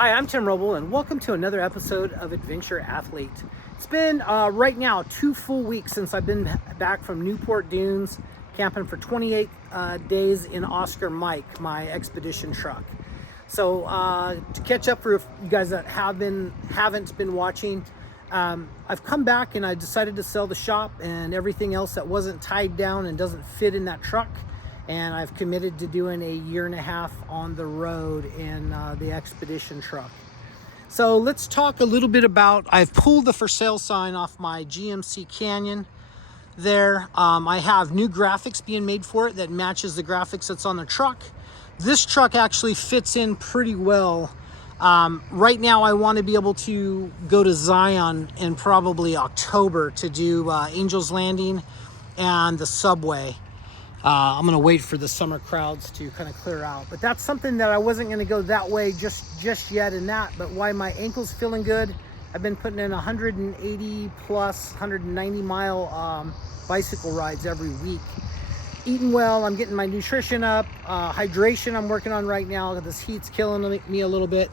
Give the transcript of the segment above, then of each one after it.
Hi, I'm Tim Roble, and welcome to another episode of Adventure Athlete. It's been right now 2 full weeks since I've been back from Newport Dunes, camping for 28 days in Oscar Mike, my expedition truck. So to catch up for you guys that haven't been watching, I've come back and I decided to sell the shop and everything else that wasn't tied down and doesn't fit in that truck. And I've committed to doing a 1.5 years on the road in the expedition truck. So let's talk a little bit about, I've pulled the for sale sign off my GMC Canyon there. I have new graphics being made for it that matches the graphics that's on the truck. This truck actually fits in pretty well. Right now I want to be able to go to Zion in probably October to do Angel's Landing and the subway. I'm going to wait for the summer crowds to kind of clear out. But that's something that I wasn't going to go that way just yet in that. But why my ankle's feeling good, I've been putting in 180 plus, 190 mile bicycle rides every week. Eating well, I'm getting my nutrition up. Hydration I'm working on right now. This heat's killing me a little bit.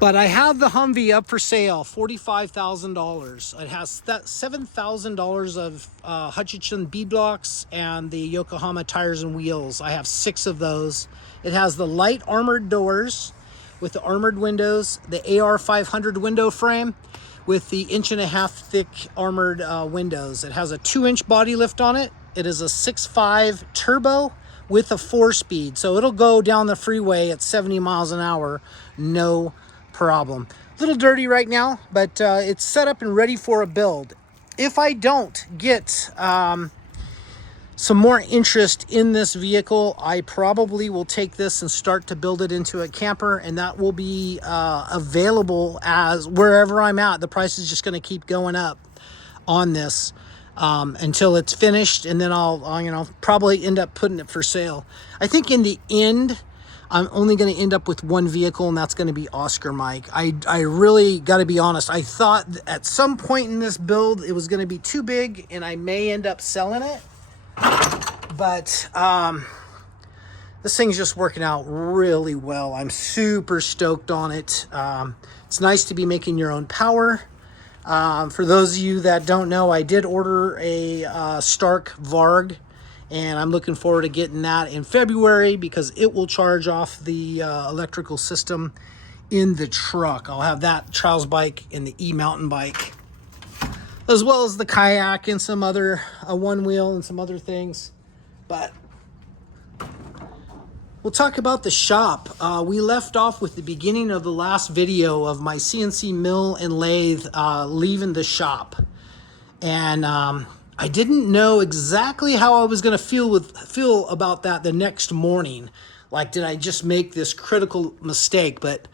But I have the Humvee up for sale, $45,000. It has $7,000 of Hutchinson B blocks and the Yokohama tires and wheels. I have 6 of those. It has the light armored doors with the armored windows, the AR 500 window frame with the 1.5 inch thick armored windows. It has a 2-inch body lift on it. It is a 6.5 turbo with a 4-speed. So it'll go down the freeway at 70 miles an hour, no problem. A little dirty right now, but it's set up and ready for a build. If I don't get some more interest in this vehicle, I probably will take this and start to build it into a camper, and that will be available as wherever I'm at. The price is just going to keep going up on this until it's finished, and then I'll probably end up putting it for sale. I think in the end I'm only going to end up with one vehicle, and that's going to be Oscar Mike. I really got to be honest. I thought at some point in this build it was going to be too big, and I may end up selling it. But this thing's just working out really well. I'm super stoked on it. It's nice to be making your own power. For those of you that don't know, I did order a Stark Varg, and I'm looking forward to getting that in February because it will charge off the electrical system in the truck. I'll have that trials bike and the e-mountain bike, as well as the kayak and some other one wheel and some other things. But we'll talk about the shop. We left off with the beginning of the last video of my CNC mill and lathe leaving the shop. And I didn't know exactly how I was going to feel about that the next morning. Like, did I just make this critical mistake? But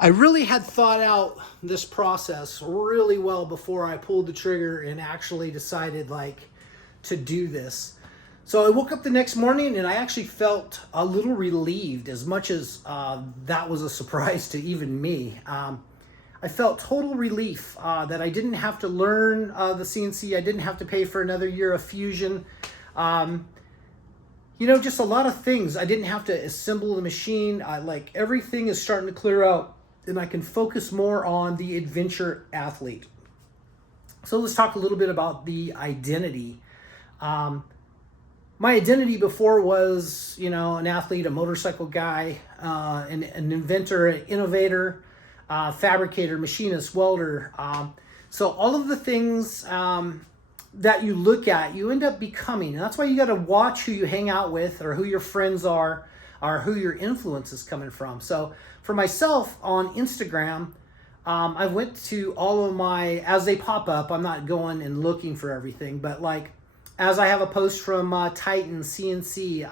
I really had thought out this process really well before I pulled the trigger and actually decided to do this. So I woke up the next morning and I actually felt a little relieved, as much as that was a surprise to even me. I felt total relief that I didn't have to learn the CNC. I didn't have to pay for another year of fusion. Just a lot of things. I didn't have to assemble the machine. Everything is starting to clear out, and I can focus more on the adventure athlete. So let's talk a little bit about the identity. My identity before was, an athlete, a motorcycle guy, an inventor, an innovator, fabricator, machinist, welder. So all of the things that you look at, you end up becoming. And that's why you got to watch who you hang out with, or who your friends are, or who your influence is coming from. So for myself on Instagram, I went to all of my, as they pop up, I'm not going and looking for everything, but as I have a post from Titan CNC,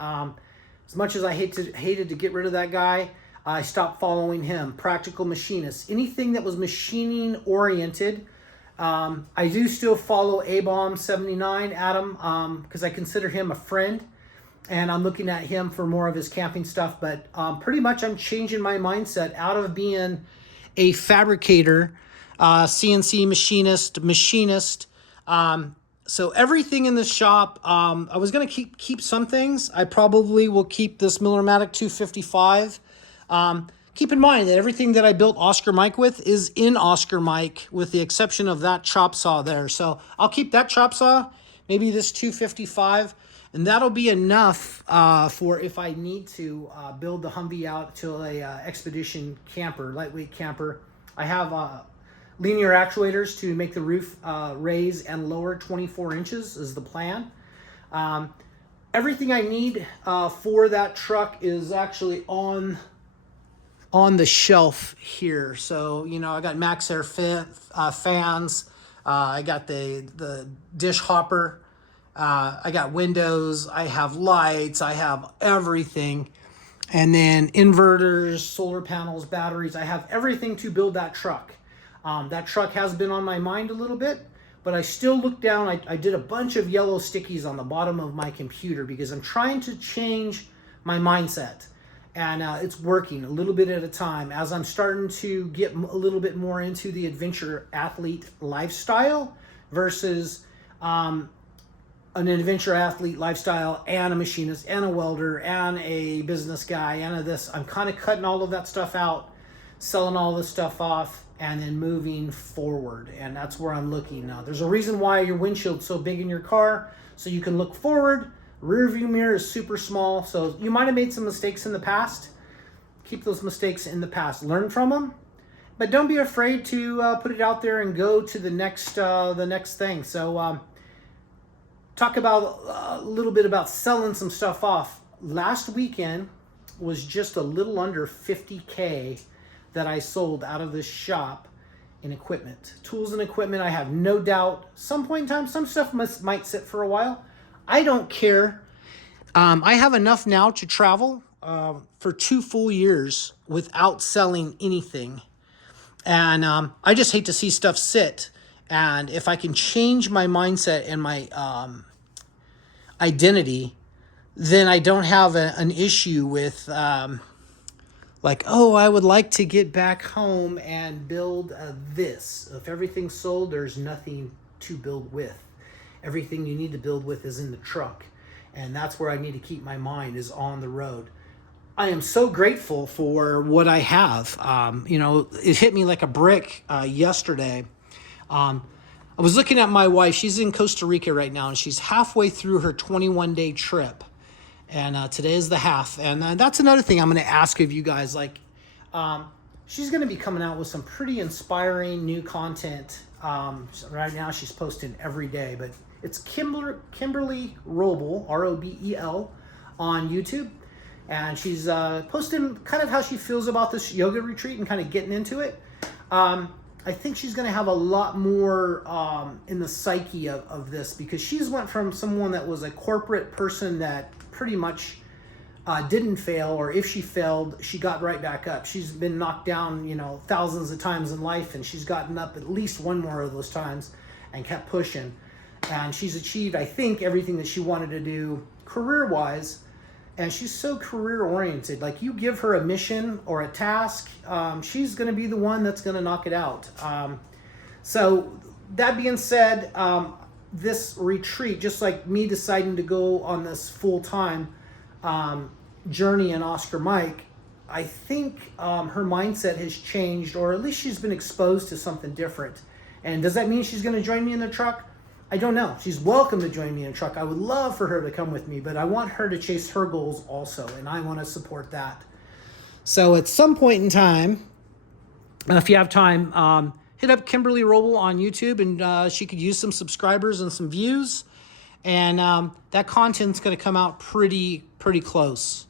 as much as I hated to get rid of that guy, I stopped following him. Practical Machinist, anything that was machining oriented. I do still follow A-Bomb79 Adam, because I consider him a friend, and I'm looking at him for more of his camping stuff. But pretty much I'm changing my mindset out of being a fabricator, CNC machinist. So everything in the shop, I was going to keep some things. I probably will keep this Millermatic 255. keep in mind that everything that I built Oscar Mike with is in Oscar Mike, with the exception of that chop saw there. So I'll keep that chop saw, maybe this 255, and that'll be enough for if I need to build the Humvee out to a expedition camper, lightweight camper. I have linear actuators to make the roof raise and lower 24 inches is the plan. Everything I need for that truck is actually on the shelf here. So, you know, I got Max Air fans. I got the dish hopper. I got windows. I have lights. I have everything. And then inverters, solar panels, batteries. I have everything to build that truck. That truck has been on my mind a little bit, but I still look down. I did a bunch of yellow stickies on the bottom of my computer because I'm trying to change my mindset. And it's working a little bit at a time as I'm starting to get a little bit more into the adventure athlete lifestyle versus an adventure athlete lifestyle and a machinist and a welder and a business guy and this. I'm kind of cutting all of that stuff out, selling all this stuff off, and then moving forward. And that's where I'm looking now. There's a reason why your windshield's so big in your car, so you can look forward. Rear view mirror is super small, so you might have made some mistakes in the past. Keep those mistakes in the past. Learn from them, but don't be afraid to put it out there and go to the next thing. So talk about a little bit about selling some stuff off. Last weekend was just a little under 50K that I sold out of this shop in equipment. Tools and equipment, I have no doubt. Some point in time, some stuff might sit for a while. I don't care. I have enough now to travel for 2 full years without selling anything. And I just hate to see stuff sit. And if I can change my mindset and my identity, then I don't have an issue with like, oh, I would like to get back home and build this. If everything's sold, there's nothing to build with. Everything you need to build with is in the truck. And that's where I need to keep my mind, is on the road. I am so grateful for what I have. You know, it hit me like a brick yesterday. I was looking at my wife. She's in Costa Rica right now, and she's halfway through her 21-day trip. And today is the half. And that's another thing I'm going to ask of you guys. Like, she's going to be coming out with some pretty inspiring new content. Right now, she's posting every day, but it's Kimberly Robel, R-O-B-E-L, on YouTube. And she's posting kind of how she feels about this yoga retreat and kind of getting into it. I think she's going to have a lot more in the psyche of this, because she's went from someone that was a corporate person that pretty much didn't fail, or if she failed, she got right back up. She's been knocked down, you know, thousands of times in life, and she's gotten up at least one more of those times and kept pushing. And she's achieved, I think, everything that she wanted to do career-wise. And she's so career-oriented. Like, you give her a mission or a task, she's going to be the one that's going to knock it out. So that being said, this retreat, just like me deciding to go on this full-time journey in Oscar Mike, I think her mindset has changed, or at least she's been exposed to something different. And does that mean she's going to join me in the truck? I don't know. She's welcome to join me in a truck. I would love for her to come with me, but I want her to chase her goals also, and I want to support that. So at some point in time, if you have time, hit up Kimberly Robel on YouTube, and she could use some subscribers and some views. And that content's going to come out pretty close,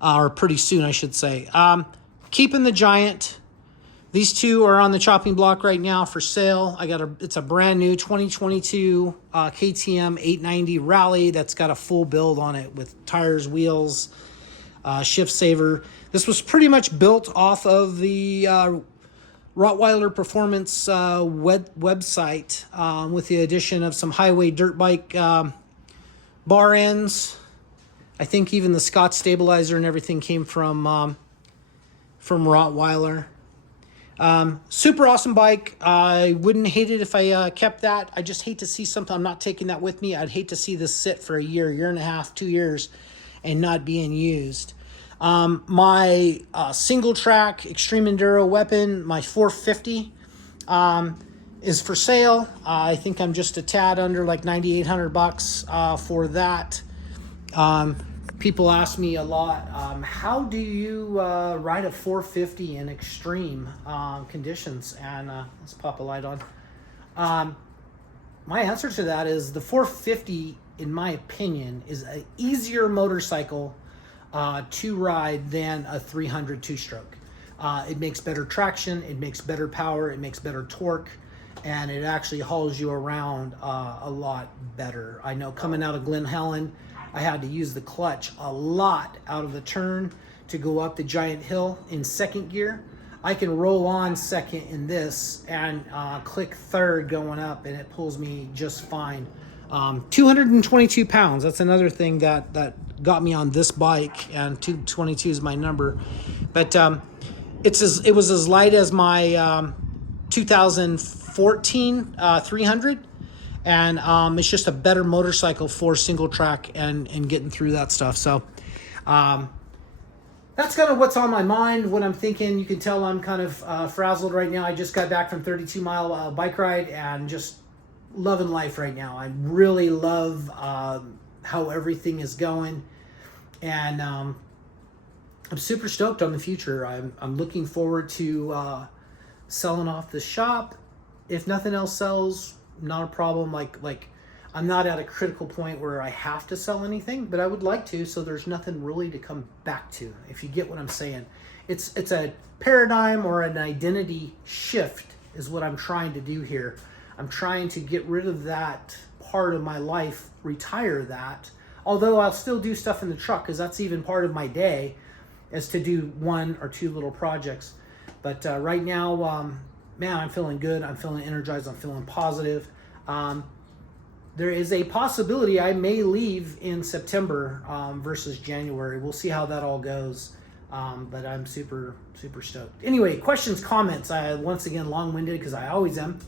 or pretty soon, I should say. Keeping the Giant. These two are on the chopping block right now for sale. It's a brand new 2022 KTM 890 Rally that's got a full build on it with tires, wheels, shift saver. This was pretty much built off of the Rottweiler Performance website, with the addition of some highway dirt bike bar ends. I think even the Scott stabilizer and everything came from Rottweiler. Super awesome bike. I wouldn't hate it if I kept that. I just hate to see something. I'm not taking that with me. I'd hate to see this sit for a year and a half, 2 years, and not being used. My single track extreme enduro weapon, my 450, is for sale. I think I'm just a tad under like $9,800 for that. People ask me a lot, how do you ride a 450 in extreme conditions? And let's pop a light on. My answer to that is the 450, in my opinion, is an easier motorcycle to ride than a 300 two-stroke. It makes better traction, it makes better power, it makes better torque, and it actually hauls you around a lot better. I know coming out of Glen Helen, I had to use the clutch a lot out of the turn to go up the giant hill in second gear. I can roll on second in this and click third going up, and it pulls me just fine. 222 pounds. That's another thing that got me on this bike, and 222 is my number. But it was as light as my 2014 300, and it's just a better motorcycle for single track and getting through that stuff. So that's kind of what's on my mind, what I'm thinking. You can tell I'm kind of frazzled right now. I just got back from 32-mile bike ride and just loving life right now. I really love how everything is going, and I'm super stoked on the future. I'm looking forward to selling off the shop. If nothing else sells, not a problem. Like I'm not at a critical point where I have to sell anything, but I would like to, so there's nothing really to come back to, if you get what I'm saying. It's a paradigm or an identity shift is what I'm trying to do here. I'm trying to get rid of that part of my life, retire that, although I'll still do stuff in the truck, because that's even part of my day, is to do 1 or 2 little projects. But right now, man, I'm feeling good. I'm feeling energized. I'm feeling positive. There is a possibility I may leave in September versus January. We'll see how that all goes. But I'm super, super stoked. Anyway, questions, comments. Once again, long-winded, because I always am.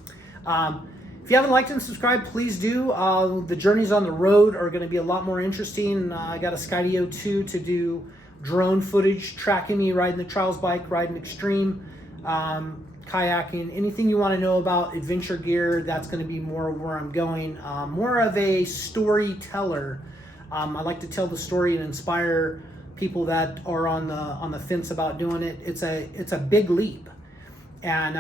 If you haven't liked and subscribed, please do. The journeys on the road are going to be a lot more interesting. I got a Skydio 2 to do drone footage, tracking me riding the trials bike, riding extreme, kayaking, anything you want to know about adventure gear. That's going to be more where I'm going. More of a storyteller. I like to tell the story and inspire people that are on the fence about doing it. It's a big leap, and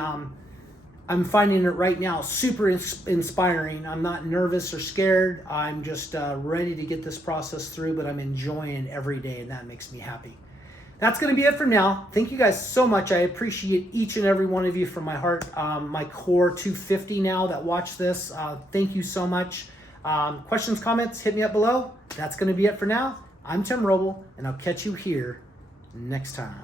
I'm finding it right now super inspiring. I'm not nervous or scared. I'm just ready to get this process through, but I'm enjoying every day, and that makes me happy. That's going to be it for now. Thank you guys so much. I appreciate each and every one of you from my heart. My core 250 now that watch this. Thank you so much. Questions, comments, hit me up below. That's going to be it for now. I'm Tim Roble, and I'll catch you here next time.